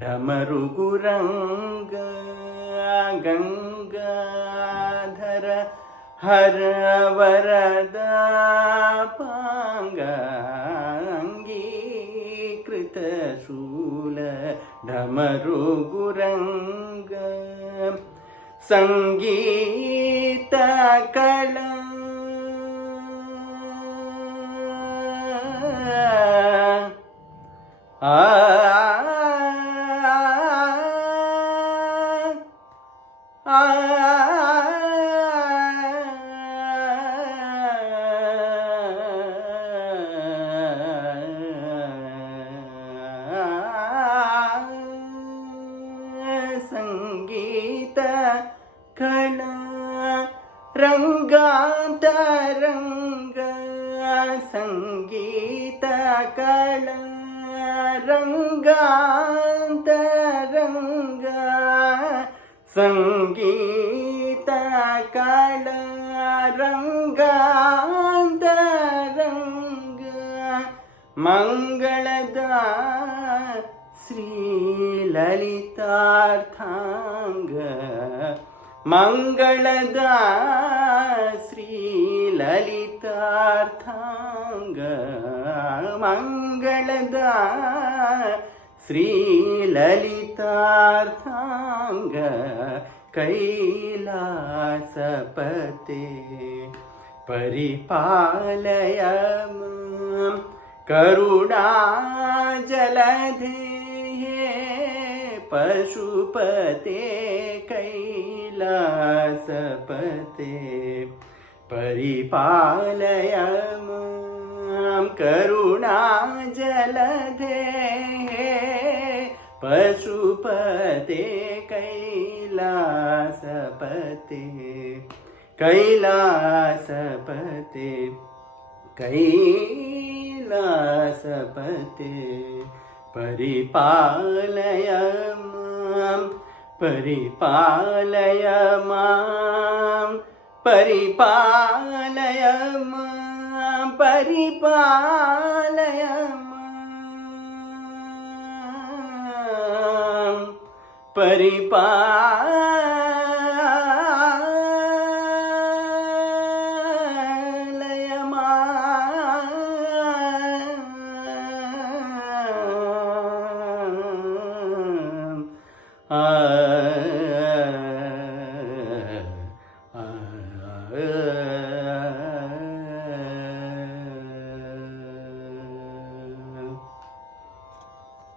ಢಮರುಗುರಂಗ ಗಂಗಾಧರ ಹರ ವರದ ಪಾಂಗ ಅಂಗೀಕೃತ ಶೂಲ ಢಮರುಗುರಂಗ ಸಂಗೀತ ಕಳ ಸಂಗೀತ ಕಳ ರಂಗಾಂತರಂಗ ಸಂಗೀತ ಕಳ ರಂಗಾಂತರಂಗ ಸಂಗೀತ ಕಳ ರಂಗಾಂತರಂಗ ಮಂಗಳದ ಶ್ರೀ ಲಲಿತಾರ್ಥಾಂಗ ಮಂಗಳದ ಶ್ರೀ ಲಲಿತಾರ್ಥಾಂಗ ಮಂಗಳದ ಶ್ರೀ ಲಲಿತಾರ್ಥಾಂಗ ಕೈಲಾಸಪತೆ ಪರಿಪಾಲಯ ಮಾಂ ಕರುಣಾಜಲಧೇಯೇ ಪಶುಪತೆ ಕೈಲಾಸಪತೆ ಪರಿಪಾಲಯ ಮಾಂ ಕರುಣಾಜಲಧೇಯೇ ಪಶುಪತೆ ಕೈಲಾಸಪತೆ ಕೈಲಾಸಪತೆ ಕೈಲಾಸಪತೆ ಪರಿಪಾಲಯ ಮಾಂ ಪರಿಪಾಲಯ ಮಾಂ ಪರಿಪಾಲಯ ಮಾಂ ಪರಿಪಾಲಯ ಮಾಂ ಪರಿಪಾಲಯ